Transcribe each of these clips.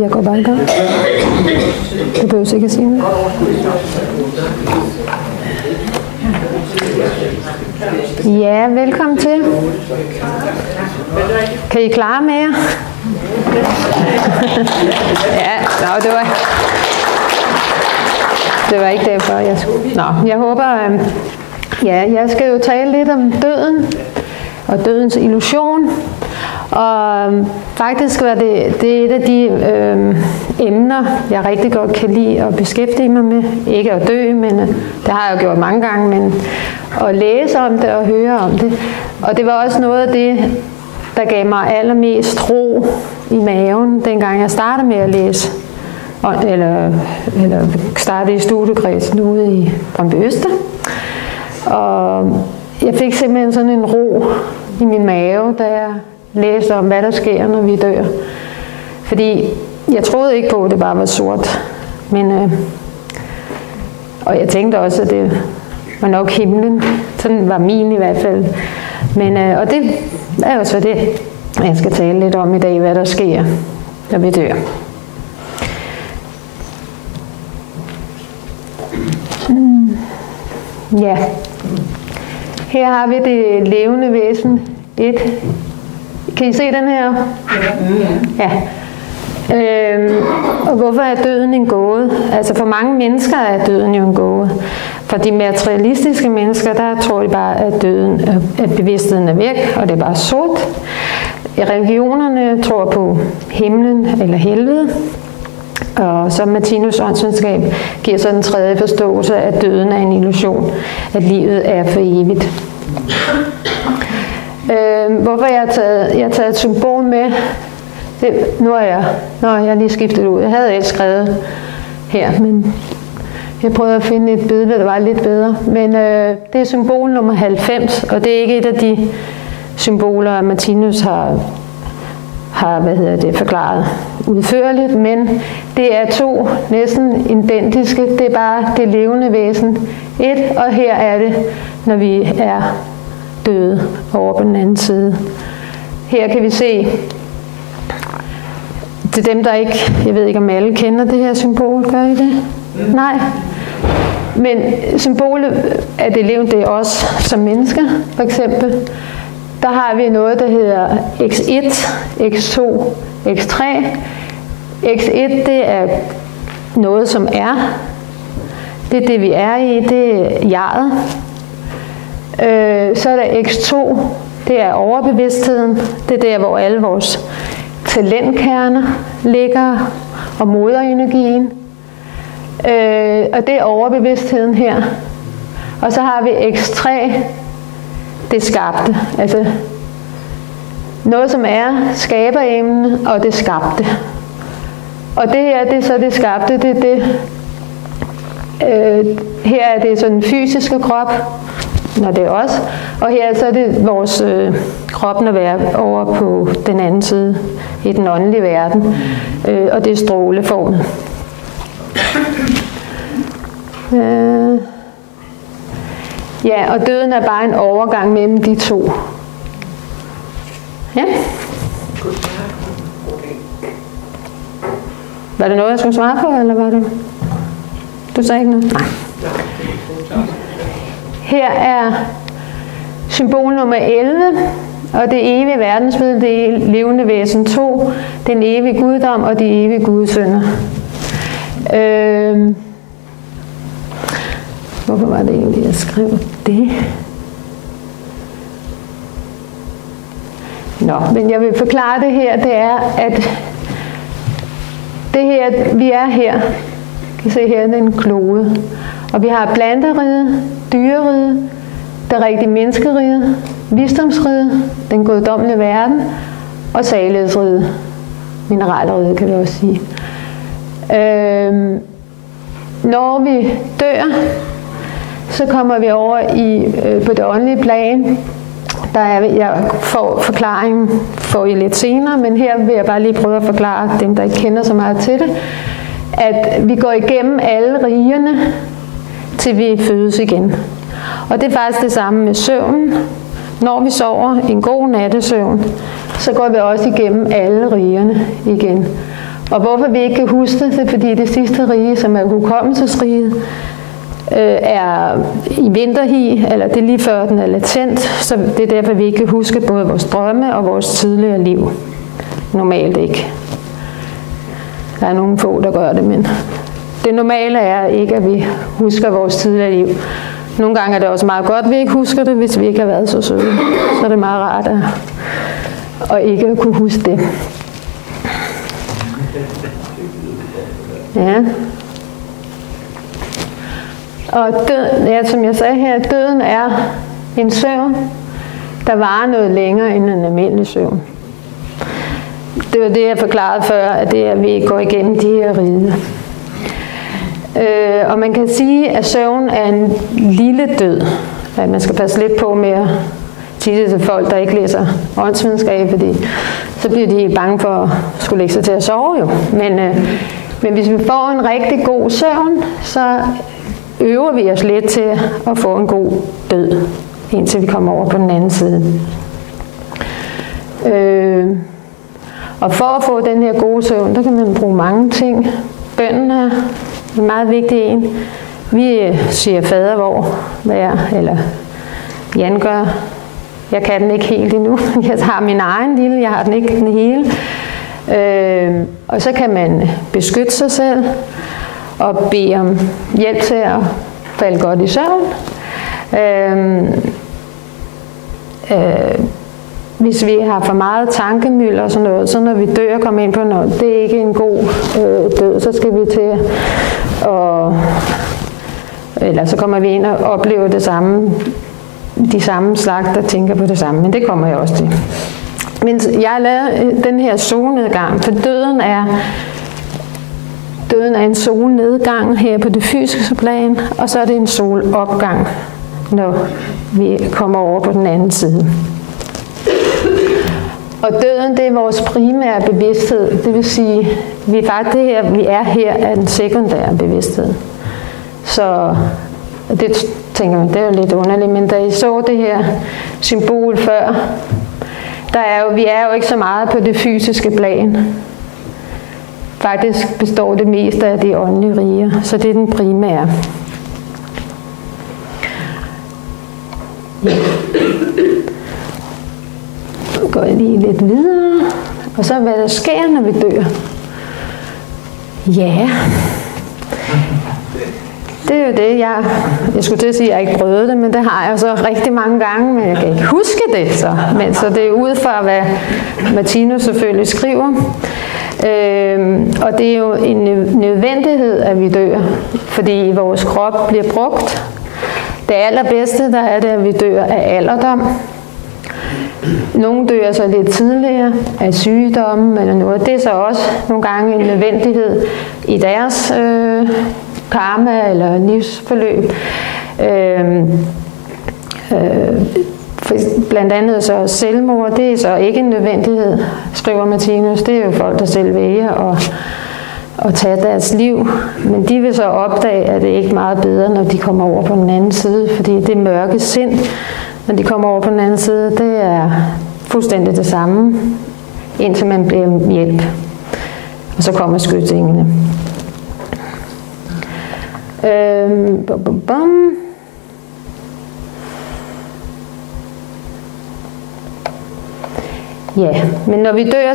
Jeg går bare i gang. Du behøver ikke at sige noget. Ja, velkommen til. Kan I klare med jer? Ja, det var ikke derfor, jeg skulle. Jeg håber, jeg skal jo tale lidt om døden og dødens illusion. Og faktisk var det et af de emner, jeg rigtig godt kan lide at beskæftige mig med. Ikke at dø, men det har jeg jo gjort mange gange, men at læse om det og høre om det. Og det var også noget af det, der gav mig allermest ro i maven, dengang jeg startede med at læse. Eller startede i studiekredsen ude i Brøndby Øster. Og jeg fik simpelthen sådan en ro i min mave, da jeg læste om, hvad der sker, når vi dør. Fordi jeg troede ikke på, at det bare var sort. Men, og jeg tænkte også, at det var nok himlen. Sådan var min i hvert fald. Men, og det er jo så det, jeg skal tale lidt om i dag, hvad der sker, når vi dør. Ja. Her har vi det levende væsen 1. Kan I se den her? Ja. Og hvorfor er døden en gåde? Altså for mange mennesker er døden jo en gåde. For de materialistiske mennesker, der tror de bare, at at bevidstheden er væk, og det er bare sort. Religionerne tror på himlen eller helvede. Og så Martinus åndsvidenskab giver så den tredje forståelse, at døden er en illusion, at livet er for evigt. Hvorfor jeg har taget et symbol med, nu har jeg lige skiftet ud. Jeg havde ellers skrevet her, men jeg prøvede at finde et billede, der var lidt bedre. Men det er symbol nummer 90, og det er ikke et af de symboler, Martinus har forklaret udførligt, men det er 2 næsten identiske. Det er bare det levende væsen 1, og her er det, når vi er døde over på den anden side. Her kan vi se, til dem der ikke, jeg ved ikke om alle kender det her symbol, gør I det? Nej. Men symbolet af det levende, det er os som mennesker, for eksempel. Der har vi noget, der hedder X1, X2, X3. X1, det er noget, som er. Det er det, vi er i. Det er jeget. Så er der X2, det er overbevidstheden. Det er der, hvor alle vores talentkerner ligger, og moderenergien. Og det er overbevidstheden her. Og så har vi X3, det skabte. Altså noget, som er skaberemnet, og det skabte. Og det her, det er så det skabte, det er det. Her er det sådan den fysiske krop, når det er os. Og her så er det vores krop, når vi er over på den anden side, i den åndelige verden. Og det er stråleformet. Ja, og døden er bare en overgang mellem de 2. Ja. Var det noget, jeg skulle svare på, eller var det? Du sagde ikke noget? Nej. Her er symbol nummer 11, og det evige verdensbillede, det er levende væsen 2, den evige guddom og de evige gudsønner. Hvorfor var det egentlig, jeg skrev det? Men jeg vil forklare det her, det er, at det her, vi er her, kan I se her, det er en klode, og vi har planteriget, dyreriget, det rigtige menneskeriget, visdomsriget, den guddommelige verden, og salighedsriget, mineralriget kan vi også sige. Når vi dør, så kommer vi over på det åndelige plan. Jeg får forklaringen I lidt senere, men her vil jeg bare lige prøve at forklare dem, der ikke kender så meget til det, at vi går igennem alle rigerne, til vi fødes igen. Og det er faktisk det samme med søvnen. Når vi sover en god nattesøvn, så går vi også igennem alle rigerne igen. Og hvorfor vi ikke kan huske det, er fordi det sidste rige, som er hukommelsesriget, er i vinterhi, eller det er lige før den er latent, så det er derfor, vi ikke kan huske både vores drømme og vores tidligere liv. Normalt ikke. Der er nogle få, der gør det, men det normale er ikke, at vi husker vores tidligere liv. Nogle gange er det også meget godt, at vi ikke husker det, hvis vi ikke har været så søde. Så er det meget rart at ikke at kunne huske det. Ja. Og døden, ja, som jeg sagde her, døden er en søvn, der varer noget længere end en almindelig søvn. Det var det, jeg forklarede før, at det er, at vi går igennem de her ride. Og man kan sige, at søvn er en lille død. At man skal passe lidt på med at sige det til folk, der ikke læser åndsvidenskab, fordi så bliver de bange for at skulle lægge sig til at sove jo. Men hvis vi får en rigtig god søvn, så øver vi os lidt til at få en god død, indtil vi kommer over på den anden side. Og for at få den her gode søvn, der kan man bruge mange ting. Bønnen er en meget vigtig en. Vi siger fader hvor hver, eller Jan gør. Jeg kan den ikke helt endnu. Jeg har min egen lille, jeg har den ikke den hele. Og så kan man beskytte sig selv og bede om hjælp til at falde godt i søvn. Hvis vi har for meget tankemylder og sådan noget, så når vi dør og kommer ind på noget, det er ikke en god død, så skal vi til eller så kommer vi ind og oplever det samme, de samme slags, der tænker på det samme, men det kommer jeg også til. Men jeg har lavet den her solnedgang, for døden er en solnedgang her på det fysiske plan, og så er det en solopgang, når vi kommer over på den anden side. Og døden, det er vores primære bevidsthed. Det vil sige, vi er her af den sekundære bevidsthed. Så det tænker man, det er jo lidt underligt, men da I så det her symbol før, vi er jo ikke så meget på det fysiske plan. Faktisk består det meste af de åndelige riger, så det er den primære. Ja. Nu går jeg lige lidt videre. Og så hvad der sker, når vi dør. Ja. Det er jo det, jeg skulle til at sige, at jeg ikke prøvede det, men det har jeg så rigtig mange gange, men jeg kan ikke huske det så. Men så det er ud fra, hvad Martinus selvfølgelig skriver. Og det er jo en nødvendighed, at vi dør, fordi vores krop bliver brugt. Det allerbedste, der er det, at vi dør af alderdom. Nogle dør så lidt tidligere af sygdomme eller noget. Det er så også nogle gange en nødvendighed i deres karma eller livsforløb. Blandt andet så selvmord, det er så ikke en nødvendighed, skriver Martinus. Det er jo folk, der selv vælger at tage deres liv. Men de vil så opdage, at det ikke er meget bedre, når de kommer over på den anden side. Fordi det mørke sind, når de kommer over på den anden side, det er fuldstændig det samme, indtil man bliver hjælp. Og så kommer skytsenglene. Ja, men når vi dør,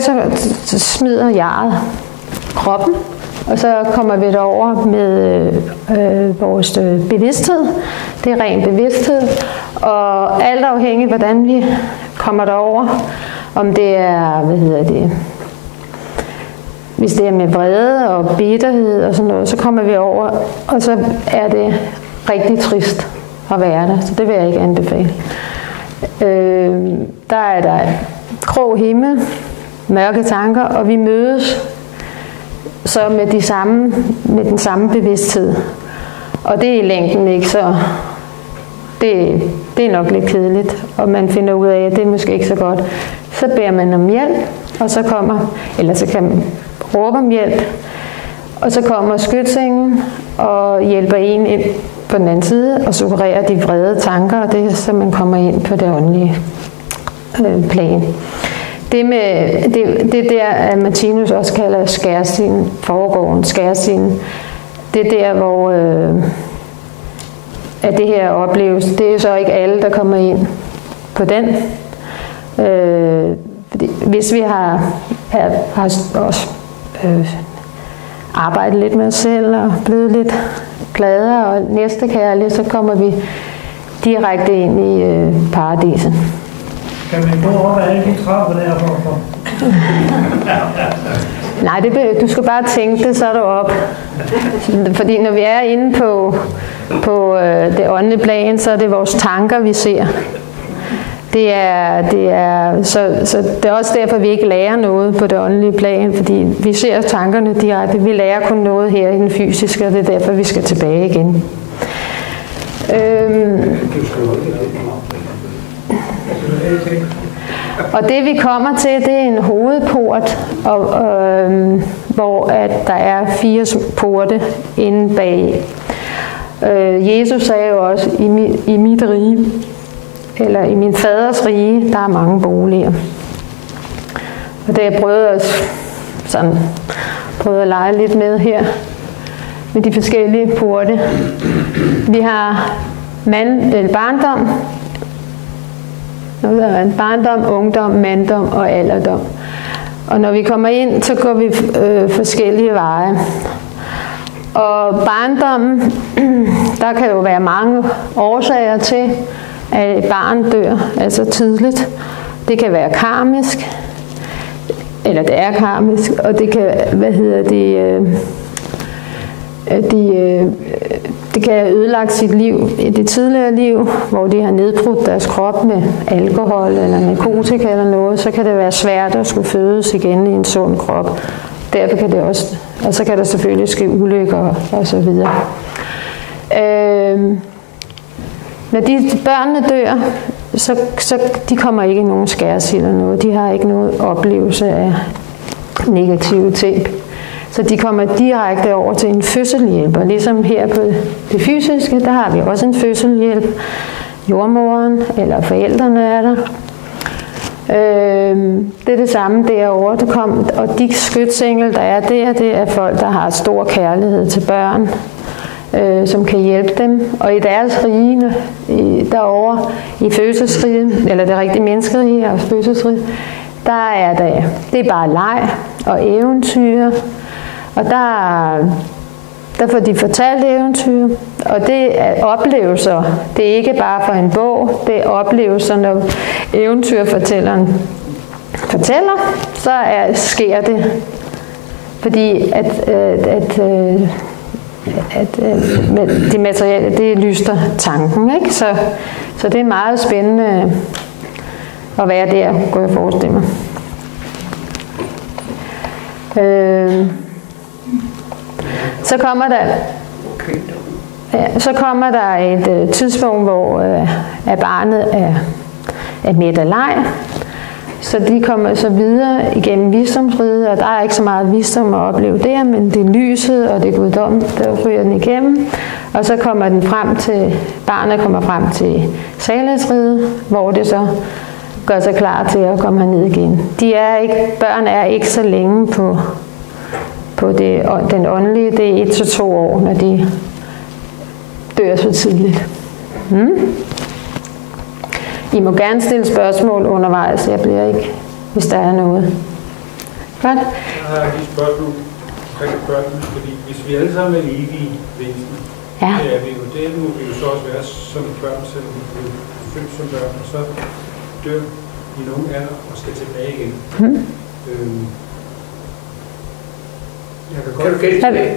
så smider jeget kroppen, og så kommer vi derover med vores bevidsthed. Det er ren bevidsthed, og alt afhængigt, hvordan vi kommer derover, om det er, hvis det er med vrede og bitterhed og sådan noget, så kommer vi over, og så er det rigtig trist at være der, så det vil jeg ikke anbefale. Der er der grå himmel, mørke tanker, og vi mødes så med den samme bevidsthed. Og det er i længden ikke så... Det er nok lidt kedeligt, og man finder ud af, at det er måske ikke så godt. Så beder man om hjælp, og så kan man råbe om hjælp, og så kommer skytsengen og hjælper en ind på den anden side, og suggererer de vrede tanker, og det er så man kommer ind på det åndelige plan. det der, at Martinus også kalder skærestien, foregården, skærestien, det er der, hvor at det her opleves. Det er så ikke alle, der kommer ind på den. Hvis vi har også arbejdet lidt med os selv og blevet lidt gladere og næstekærlige, så kommer vi direkte ind i paradiset. Kan man gå op ad alle de trapper der for? Nej, du skal bare tænke det, så er du op. Fordi når vi er inde på det åndelige plan, så er det vores tanker, vi ser. Så det er også derfor, vi ikke lærer noget på det åndelige plan, fordi vi ser tankerne direkte. Vi lærer kun noget her i den fysiske, og det er derfor, vi skal tilbage igen. Og det vi kommer til, det er en hovedport, hvor at der er 4 porte inde bag. Jesus sagde jo også, i mit rige, eller i min faders rige, der er mange boliger. Og det har jeg prøvet at lege lidt med her, med de forskellige porte. Vi har barndom, ungdom, manddom og alderdom. Og når vi kommer ind, så går vi forskellige veje. Og barndommen, der kan jo være mange årsager til, at et barn dør, altså tidligt. Det kan være karmisk, eller det er karmisk, og det kan, det kan have ødelagt sit liv i det tidligere liv, hvor de har nedbrudt deres krop med alkohol eller narkotika eller noget, så kan det være svært at skulle fødes igen i en sund krop. Derfor kan det også, og så kan der selvfølgelig ske ulykker og så videre. Når børnene dør, så de kommer ikke i nogen skærsild eller noget. De har ikke nogen oplevelse af negative ting. Så de kommer direkte over til en fødselshjælper. Ligesom her på det fysiske, der har vi også en fødselshjælp. Jordmoren eller forældrene er der. Det er det samme derovre. Og de skytsengel, der er der, det er folk, der har stor kærlighed til børn, som kan hjælpe dem. Og i deres rige derovre, i fødselsriget, eller det rigtige menneskerige og fødselsriget, det er bare leg og eventyr. Og der får de fortalt eventyr, og det er oplevelser. Det er ikke bare for en bog, det er oplevelser, når eventyrfortælleren fortæller, så sker det. Fordi at det materielle, det lyster tanken, ikke? Så det er meget spændende at være der, kunne jeg forestille mig. Så kommer der et tidspunkt, hvor barnet er mæt af leg. Så de kommer så videre igennem visdomsriget, og der er ikke så meget visdom at opleve der, men det er lyset og det er guddom, der ryger den igennem. Og så kommer barnet kommer frem til salighedsriget, hvor det så gør sig klar til at komme herned igen. Børn er ikke så længe på den åndelige, det er 1 til 2 år, når de dør så tidligt. I må gerne stille spørgsmål undervejs, jeg bliver ikke, hvis der er noget. Godt? Jeg har et spørgsmål omkring børnene, fordi hvis vi alle sammen er evige væsener, ja. Det må vi jo så også være som børn, selvom vi bliver født som børn, og så dør i nogen alder og skal tilbage igen. Jeg kan godt gætte det.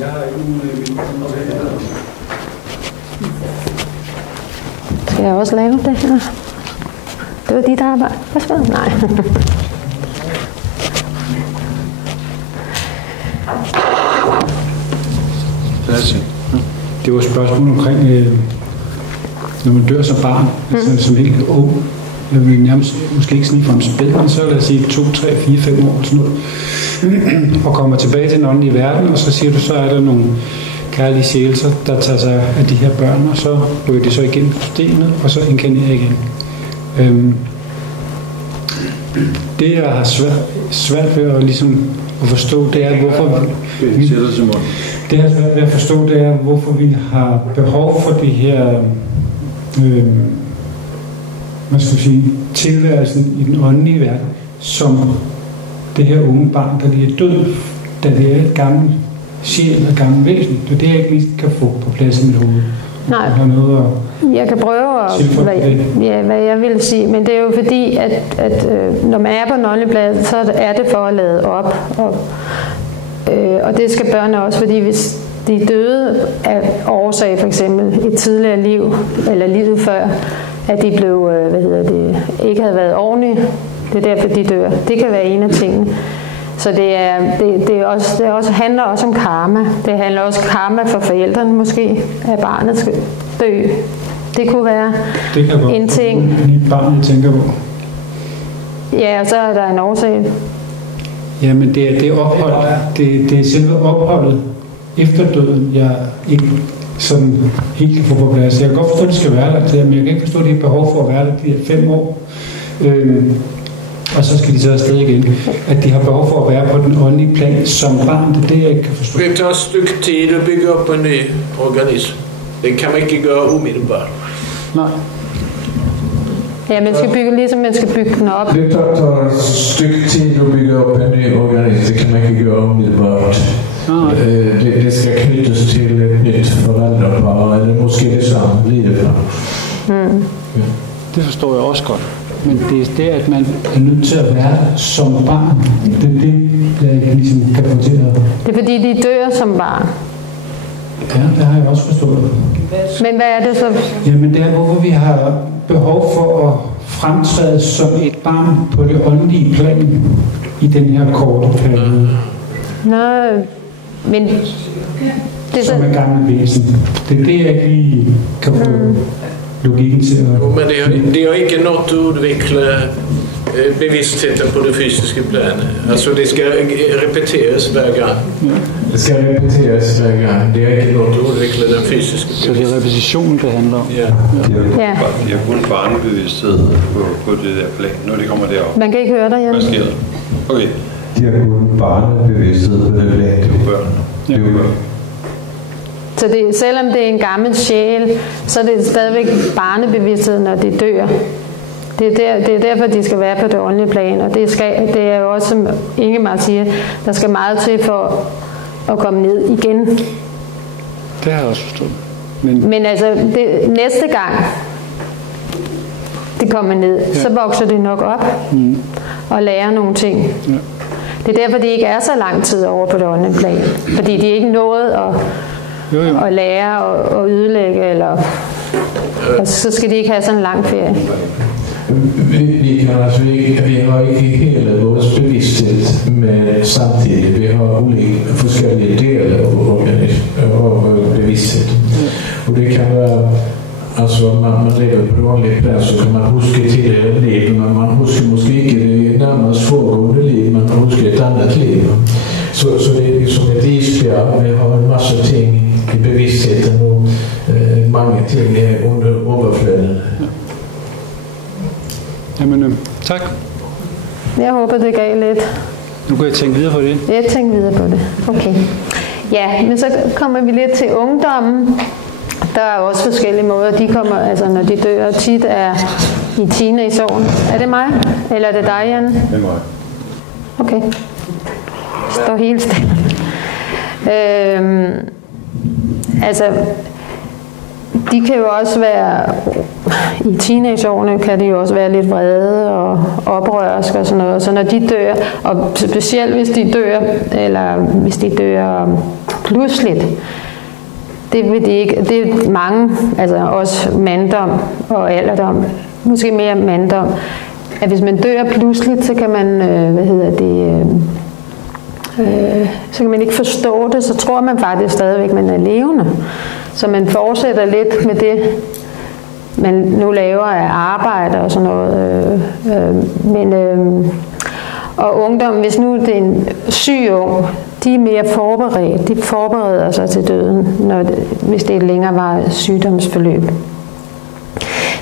Jeg har ikke nogen Skal jeg også lave det her? Det var dit arbejde. Hvad skal jeg? Nej. Det var et spørgsmål omkring, når man dør som barn, altså som helt ung, nærmest, måske ikke sådan fra spil, men så lad os sige 2, 3, 4, 5 år sådan noget, og kommer tilbage til den åndelige verden, og så siger du, så er der nogle kærlige sjælser, der tager sig af de her børn, og så ryger de så igennem systemet, og så inkarnerer igen. Det jeg har svært ved at, ligesom, at forstå, det er hvorfor det er svært ved at forstå, det er hvorfor vi har behov for det her man skal sige, tilværelsen i den åndelige verden, som det her unge barn, der lige er død, da det er et gammelt sjæl og gammelt væsen. Det er det, jeg ikke lige kan få på plads i mit hoved. Nej, jeg kan prøve hvad jeg vil sige, men det er jo fordi, at når man er på den åndelige plan, så er det for at lade op. Og det skal børnene også, fordi hvis de er døde af årsag, for eksempel et tidligere liv, eller livet før, at de blev, ikke havde været ordentlige, det er derfor, de dør. Det kan være en af tingene. Så det også handler også om karma. Det handler også om karma for forældrene måske, at barnet skal dø. Det kunne være en ting. Det barnet tænker på. Ja, og så er der en årsag. Jamen det er ophold. Det er selve opholdet efter døden, jeg ikke sådan helt kan få på plads. Jeg kan godt forstå, at det skal være der, men jeg kan ikke forstå, at det er behov for at være der de 5 år. Og så skal de så afsted igen. At de har behov for at være på den åndelige plan som barn, det er det, jeg ikke kan forstå. Det tager et stykke tid at bygge op en ny organisme. Det kan man ikke gøre umiddelbart. Nej. Ja, man skal bygge, ligesom man skal bygge den op. Det tager et stykke tid at bygge op en ny organisme. Det kan man ikke gøre umiddelbart. Det skal knyttes til et nyt forældrepar, eller måske det samme lige fra. Ja. Det forstår jeg også godt. Men det er det, at man er nødt til at være som barn. Det er det, jeg ligesom kan få til at... Det er fordi, de dør som barn. Ja, det har jeg også forstået. Men hvad er det så? Jamen det er, hvorfor vi har behov for at fremtræde som et barn på det åndelige plan i den her korte periode. Nå, men... Det som er gammel væsen. Det er det, jeg ikke lige kan få logikken til at... Jo, men det har ikke något att utveckla bevisstheten på det fysiska planet. Alltså det ska repeteras varje gång. Det skal repeteres hver gang. Det er ikke noget att utveckla den fysiska Så det er repetitionen, det handler om. Ja. De har kun barnebevidsthed på det der plan, når de kommer derop. Man kan ikke høre dig, Jan. Hvad sker der? Okay. De har kun barnebevidsthed på det plan. Det er jo børn. Det er jo børn. Så selvom det er en gammel sjæl, så er det stadigvæk barnebevidsthed, når de dør. Det er derfor, de skal være på det åndelige plan. Og det er jo også, som Ingemar siger, der skal meget til for at komme ned igen. Det har jeg også forstået. Men altså, næste gang det kommer ned, så vokser det nok op og lærer nogle ting. Ja. Det er derfor, de ikke er så lang tid over på det åndelige plan. Fordi de ikke nået at lære og ødelægge, eller så skal de ikke have sådan en lang ferie. Vi kan altså ikke, vi har ikke hele vores bevidsthed, men samtidig vi har forskellige dele av bevidsthed. Og det kan være, altså man lever på vanlig plan, så kan man huske tidligere liv, men man husker måske ikke det nærmest foregående liv, man husker et andet liv. Så det er liksom et isbjerg, vi har en masse ting i bevisstheten og mange ting under overfladen. Jamen, tak. Jeg håber, det gav lidt. Nu kan jeg tænke videre på det. Jeg tænker videre på det. Okay. Ja, men så kommer vi lidt til ungdommen. Der er også forskellige måder. De kommer, altså når de dør, tit er i teenageåren. Er det mig? Eller er det dig, Jan? Det er mig. Okay. Står helt stille. Altså, de kan jo også være, i teenageårene kan de jo også være lidt vrede og oprørsk og sådan noget. Så når de dør, og specielt hvis de dør, eller hvis de dør pludseligt, det vil de ikke, det er mange, altså også manddom og alderdom, måske mere manddom, at hvis man dør pludseligt, så kan man, så kan man ikke forstå det, så tror man faktisk stadigvæk, man er levende. Så man fortsætter lidt med det, man nu laver af arbejde og sådan noget. Og ungdom, hvis nu det er en syg ung, de er mere forberedt. De forbereder sig til døden, hvis det er et længerevarende sygdomsforløb.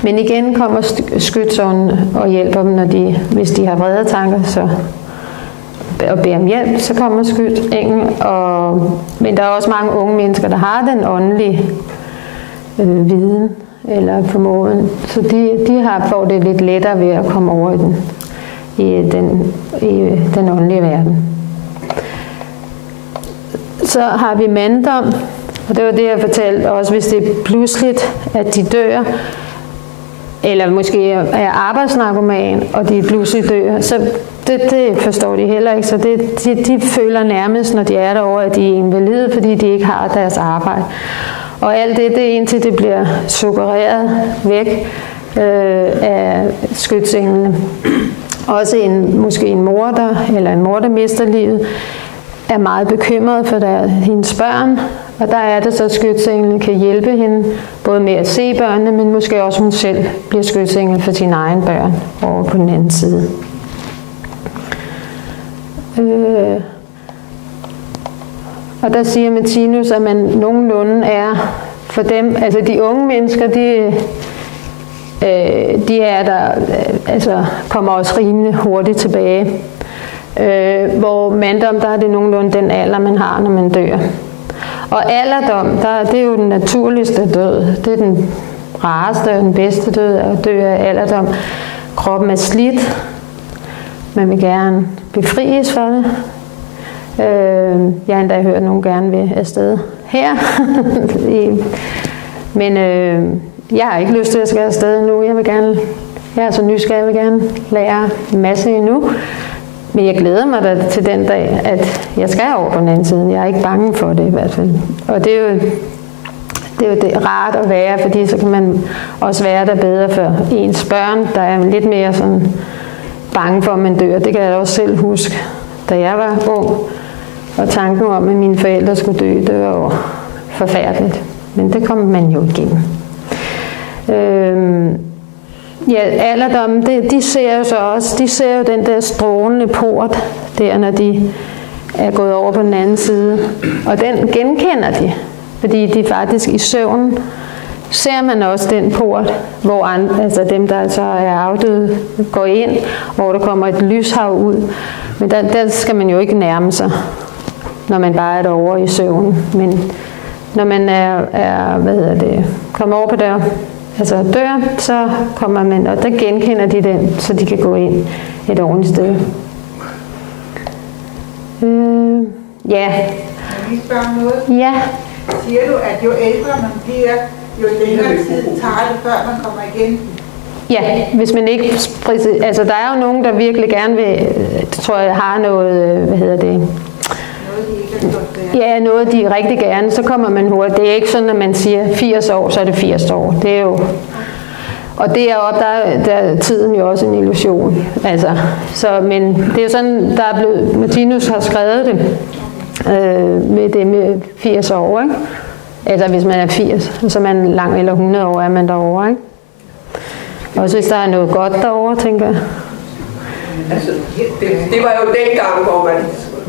Men igen kommer skytsånden og hjælper dem, hvis de har vrede tanker, og beder om hjælp, så kommer skytsenglen. Men der er også mange unge mennesker, der har den åndelige viden eller formåen, så de får det lidt lettere ved at komme over i den åndelige verden. Så har vi manddom, og det var det, jeg fortalte også, hvis det er pludseligt, at de dør, eller måske er arbejdsnarkoman, og de pludselig dør, så det forstår de heller ikke. Så de føler nærmest, når de er derovre, at de er invalide, fordi de ikke har deres arbejde. Og alt det er indtil det bliver suggereret væk af skytsenglene. Også måske en morder, eller en mor, der mister livet, er meget bekymret for hendes børn. Og der er det så, at skytsenglen kan hjælpe hende, både med at se børnene, men måske også hun selv bliver skytsengel for sine egne børn over på den anden side. Og der siger Martinus, at man nogenlunde er for dem, altså de unge mennesker, de er der, altså kommer også rimelig hurtigt tilbage. Hvor manddom, der er det nogenlunde den alder, man har, når man dør. Og alderdom, det er jo den naturligste død. Det er den rareste og den bedste død, at dø af alderdom. Kroppen er slidt. Man vil gerne befries for det. Jeg har endda hørt, at nogen gerne vil afsted her. Men jeg har ikke lyst til at skal afsted nu. Jeg er så nysgerrig, jeg vil gerne lære en masse endnu. Men jeg glæder mig da til den dag, at jeg skal over på den anden side. Jeg er ikke bange for det i hvert fald. Og det er jo det rart at være, fordi så kan man også være der bedre for ens børn, der er lidt mere sådan bange for, at man dør. Det kan jeg også selv huske, da jeg var ung. Og tanken om, at mine forældre skulle dø, det var jo forfærdeligt. Men det kom man jo igennem. Ja, alderdommen, de ser jo så også, de ser jo den der strålende port, der når de er gået over på den anden side. Og den genkender de, fordi de faktisk i søvnen ser man også den port, hvor altså dem, der altså er afdøde, går ind, hvor der kommer et lyshav ud. Men der skal man jo ikke nærme sig, når man bare er derovre i søvnen. Men når man kommer over på der, altså dør, så kommer man, og der genkender de den, så de kan gå ind et ordentligt sted. Ja. Kan vi spørge noget? Ja. Siger du, at jo ældre man bliver, jo længere tid tager det, før man kommer igen? Ja, hvis man ikke... Altså, der er jo nogen, der virkelig gerne vil... tror jeg, har noget... Ja, noget de rigtig gerne, så kommer man hurtigt. Det er ikke sådan, at man siger 80 år, så er det 80 år. Det er jo... Og deroppe, der er tiden jo også en illusion. Altså, men det er jo sådan, der er blevet... Martinus har skrevet det med det med 80 år, ikke? Altså, hvis man er 80, så er man lang eller 100 år, er man derovre, ikke? Også hvis der er noget godt derovre, tænker jeg. Altså, det var jo dengang, hvor man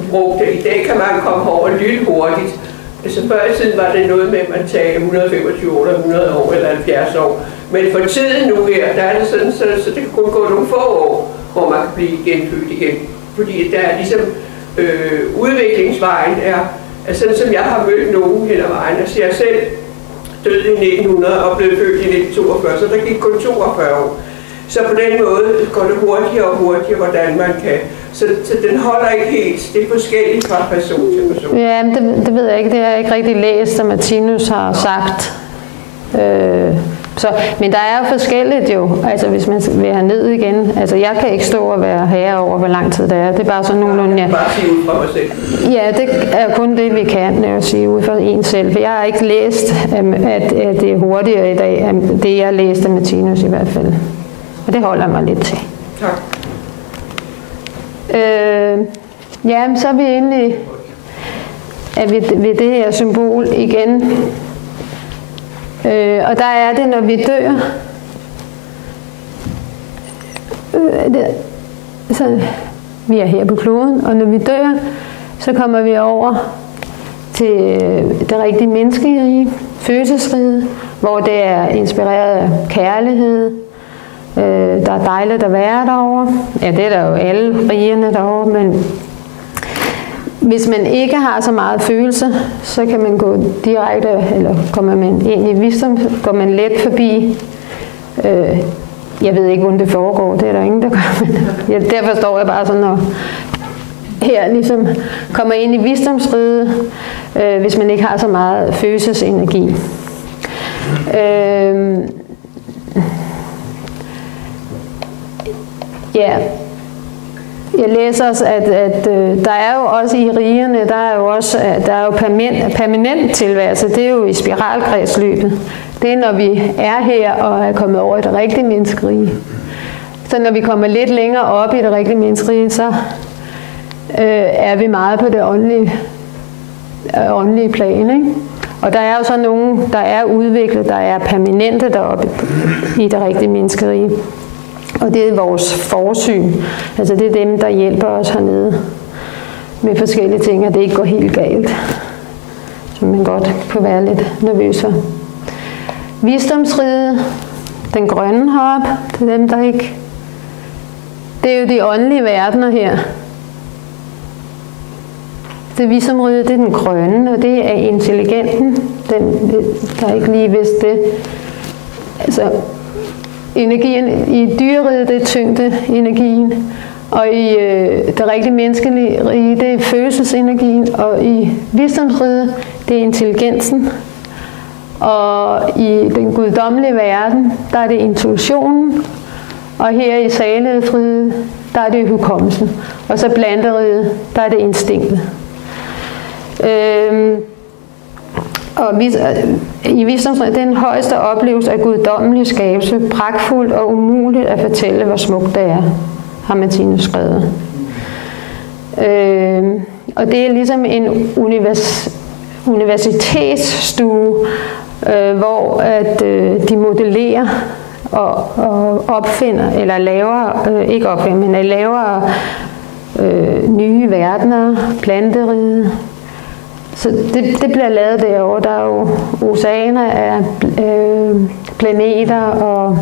brugte. I dag kan man komme over lynhurtigt. Altså, før i tiden var det noget med, at man tager 125 år, 100 år eller 70 år. Men for tiden nu her, der er det sådan, så det kan kun gå nogle få år, hvor man kan blive genfødt igen. Fordi der er ligesom udviklingsvejen er sådan, som jeg har mødt nogen hen ad vejen. Altså, jeg selv døde i 1900 og blev født i 1942, så der gik kun 42 år. Så på den måde går det hurtigere og hurtigere, hvordan man kan. Så den holder ikke helt. Det er forskelligt fra person til person. Ja, det ved jeg ikke. Det har jeg ikke rigtig læst, at Martinus har sagt. Men der er jo forskelligt jo, altså hvis man vil have ned igen. Altså jeg kan ikke stå og være herre over, hvor lang tid det er. Det er bare sådan nogenlunde... Ja. Bare sige ud fra mig selv. Ja, det er kun det, vi kan sige ud fra en selv. For jeg har ikke læst, at det er hurtigere i dag, end det jeg læste af Martinus i hvert fald. Og det holder mig lidt til. Tak. Ja, så er vi egentlig ved det her symbol igen. Og der er det, når vi dør. Så vi er her på kloden, og når vi dør, så kommer vi over til det rigtige menneskerige, følelsesriget, hvor det er inspireret af kærlighed. Der er dejligt at være derovre. Ja, det er der jo alle rigerne derovre, men hvis man ikke har så meget følelse, så kan man gå direkte, eller kommer man ind i visdom, går man let forbi. Jeg ved ikke, hvordan det foregår, det er der ingen, der gør. Ja, derfor står jeg bare sådan og her ligesom kommer ind i visdomsriget, hvis man ikke har så meget følelsesenergi. Ja, jeg læser også, at der er jo også i rigerne, der er jo permanent tilværelse. Det er jo i spiralkredsløbet. Det er, når vi er her og er kommet over i det rigtige menneskerige. Så når vi kommer lidt længere op i det rigtige menneskerige, så er vi meget på det åndelige plan, ikke? Og der er jo så nogen, der er udviklet, der er permanente deroppe i det rigtige menneskerige. Og det er vores forsyn. Altså det er dem, der hjælper os hernede med forskellige ting, og det ikke går helt galt. Så man godt kan være lidt nervøs for. Visdomsriget, den grønne heroppe, det er dem, der ikke... Det er jo de åndelige verdener her. Det visdomsriget, det er den grønne, og det er intelligenten. Der er ikke lige vidst det. Altså, energien i dyreriget, det er tyngdeenergien, og i det rigtige menneskelige rige, det er følelsesenergien, og i visdomsriget, det er intelligensen. Og i den guddommelige verden, der er det intuitionen, og her i salighedsriget, der er det hukommelsen. Og så planteriget, der er det instinktet. Og i visdomsriget, det er den højeste oplevelse af guddommelig skabelse, pragtfuldt og umuligt at fortælle, hvor smukt det er, har Martinus skrevet. Og det er ligesom en universitetsstue, hvor at de modellerer og opfinder, eller laver, ikke opfinder, men laver nye verdener, planteriget. Så det bliver lavet derovre. Der er jo oceaner af planeter og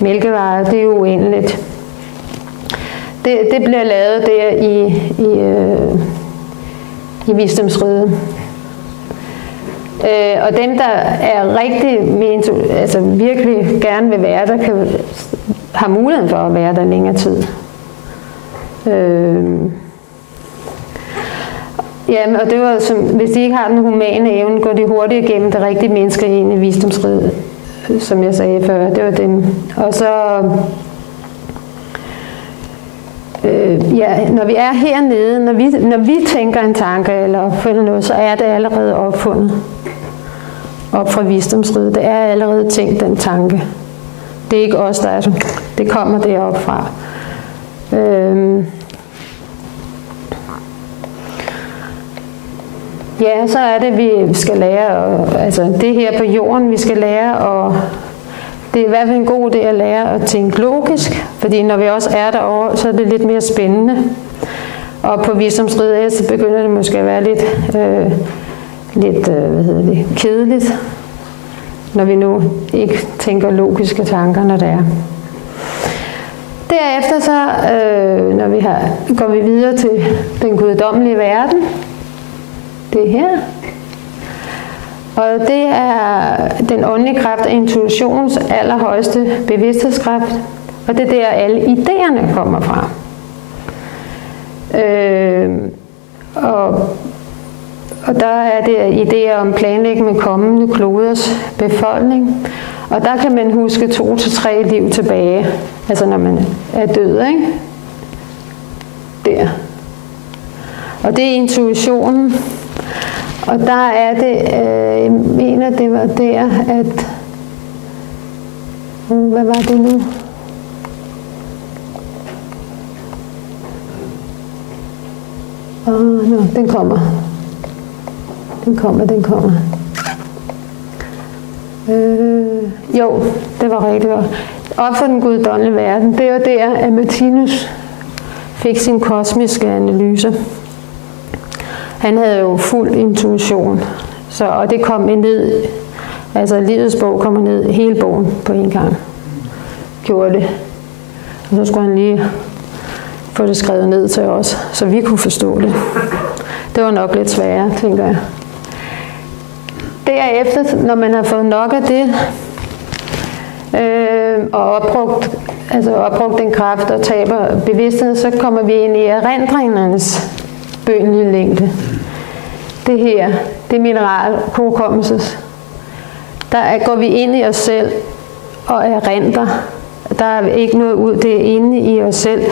mælkeveje. Det er jo uendeligt. Det bliver lavet der i visdomsriget. Og dem, der er rigtig, altså virkelig gerne vil være der, har muligheden for at være der længere tid. Ja, og det var som, hvis de ikke har den humane evne, går de hurtigt igennem det rigtige mennesker ind i visdomsriget, som jeg sagde før. Det var dem. Og så, ja, når vi er hernede, når vi tænker en tanke eller opfinder noget, så er det allerede opfundet. Op fra visdomsriget. Det er allerede tænkt, den tanke. Det er ikke os, der er det. Det kommer deroppe fra. Ja, så er det, vi skal lære, altså det her på jorden, vi skal lære, og det er i hvert fald en god idé at lære at tænke logisk, fordi når vi også er derovre, så er det lidt mere spændende. Og på visdomsriget, så begynder det måske at være lidt kedeligt, når vi nu ikke tænker logiske tanker, når det er. Derefter så, går vi videre til den guddommelige verden. Det her. Og det er den åndelige kraft af intuitions allerhøjeste bevidsthedskraft. Og det er der, alle idéerne kommer fra. Og der er det idéer om planlægning med kommende kloders befolkning. Og der kan man huske 2 til 3 liv tilbage. Altså når man er død, ikke? Der. Og det er intuitionen. Og der er det, jeg mener det var der, at, hvad var det nu? Den kommer. Jo, det var rigtig godt. Op for den guddommelige verden, det var der, at Martinus fik sin kosmiske analyse. Han havde jo fuld intuition, og det kom ned Altså livets bog kommer ned, hele bogen på en gang. Gjorde det. Og så skulle han lige få det skrevet ned til os, så vi kunne forstå det. Det var nok lidt sværere, tænker jeg. Derefter, når man har fået nok af det, og opbrugt den kraft og taber bevidstheden, så kommer vi ind i erindringernes bønlige længde. Det her, det er mineralhukommelses. Der går vi ind i os selv og erindrer. Der er ikke noget ud, det er inde i os selv.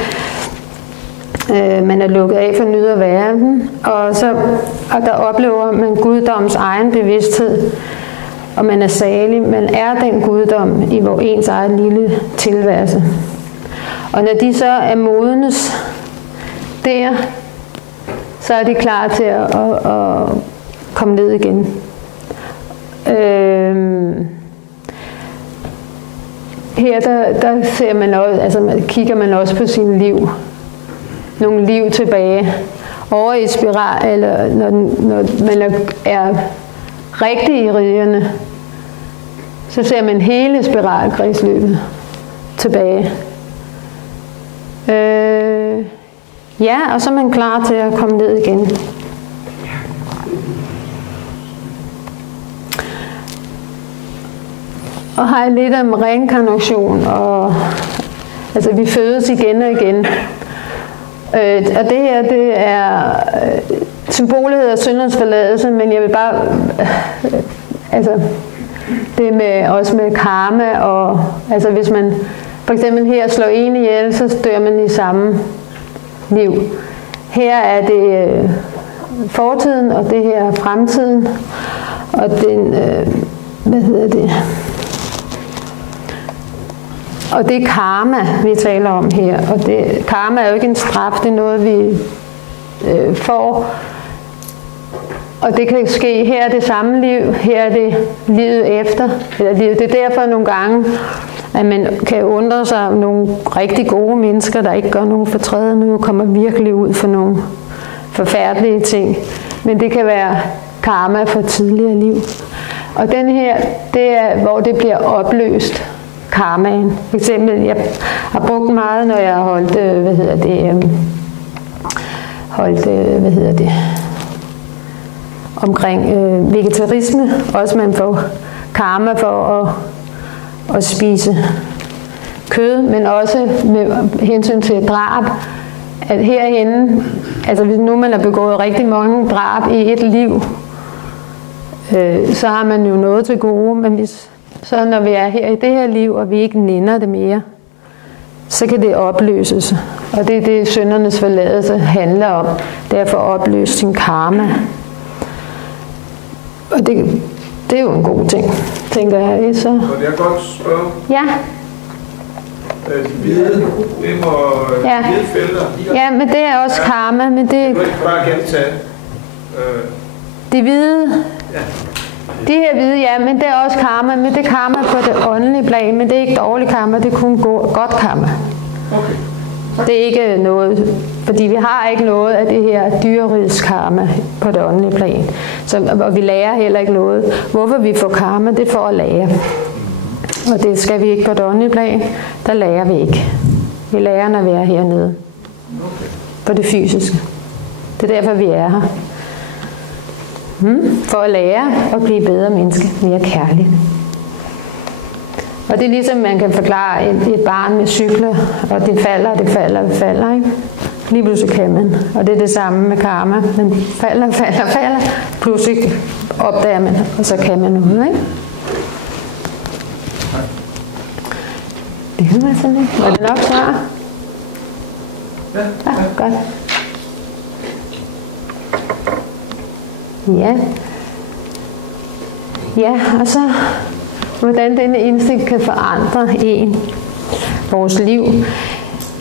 Man er lukket af for nyd og verden, og der oplever man guddoms egen bevidsthed, og man er salig. Man er den guddom i ens egen lille tilværelse. Og når de så er modnes der, så er de klar til at komme ned igen. Her der ser man også, altså kigger man også på sin liv. Nogle liv tilbage. Over i spiral, eller når man er rigtig i rigerne, så ser man hele spiralkredsløbet tilbage. Ja, og så er man klar til at komme ned igen. Og har lidt om reinkarnation, og altså vi fødes igen og igen. Og det her, det er symbolet hedder syndernes forladelse, men jeg vil bare altså det med også med karma, og altså hvis man for eksempel her slår en ihjel, så dør man i samme liv. Her er det fortiden, og det her er fremtiden, og den og det er karma, vi taler om her. Og karma er jo ikke en straf, det er noget, vi får. Og det kan ske, her er det samme liv, her er det livet efter. Eller livet. Det er derfor nogle gange, at man kan undre sig om nogle rigtig gode mennesker, der ikke gør nogen fortræd nu, kommer virkelig ud for nogle forfærdelige ting. Men det kan være karma for tidligere liv. Og den her, det er, hvor det bliver opløst. Karmaen. For eksempel, jeg har brugt meget, når jeg har holdt, omkring vegetarisme. Også man får karma for at spise kød, men også med hensyn til drab. At herhenne, altså hvis nu man har begået rigtig mange drab i et liv, så har man jo noget til gode, men så når vi er her i det her liv, og vi ikke nænner det mere, så kan det opløses. Og det er det, syndernes forladelse handler om. Det er for at opløse sin karma. Og det er jo en god ting, tænker jeg. Så. Må jeg godt spørge? Ja. De hvide felter. Ja, men det er også karma. Men det du ikke bare gentage? De hvide... Ja. De her hvide, ja, men det er også karma, men det er karma på det åndelige plan, men det er ikke dårlig karma, det er kun godt karma. Okay. Det er ikke noget, fordi vi har ikke noget af det her dyrerigs karma på det åndelige plan. Og vi lærer heller ikke noget. Hvorfor vi får karma, det er for at lære. Og det skal vi ikke på det åndelige plan, der lærer vi ikke. Vi lærer, når vi er hernede. På det fysiske. Det er derfor, vi er her. For at lære at blive bedre menneske, mere kærlig. Og det er ligesom, man kan forklare et barn med cykler, og det falder, ikke? Lige pludselig kan man. Og det er det samme med karma. Man falder, pludselig opdager man, og så kan man noget, ikke? Det kan være sådan, ikke? Var det nok svar? Ja. Godt. Ja, og så hvordan denne indsigt kan forandre vores liv.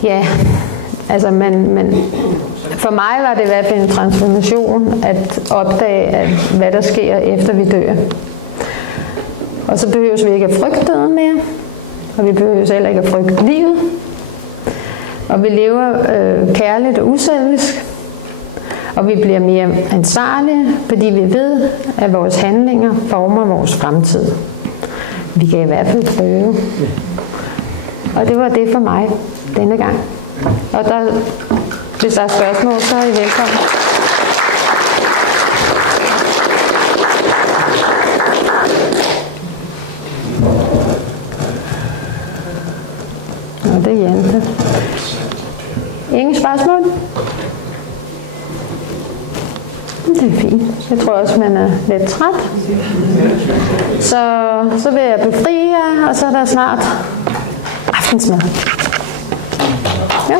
Ja, altså for mig var det i hvert fald en transformation at opdage, hvad der sker efter vi dør. Og så behøver vi ikke at frygte døden mere, og vi behøver heller ikke at frygte livet. Og vi lever kærligt og uselvisk. Og vi bliver mere ansvarlige, fordi vi ved, at vores handlinger former vores fremtid. Vi kan i hvert fald prøve. Og det var det for mig denne gang. Og hvis der er spørgsmål, så er I velkommen. Og det er Jante. Ingen spørgsmål? Det er fint. Jeg tror også, man er lidt træt. Så vil jeg befri jer, og så er der snart aftensmad. Ja.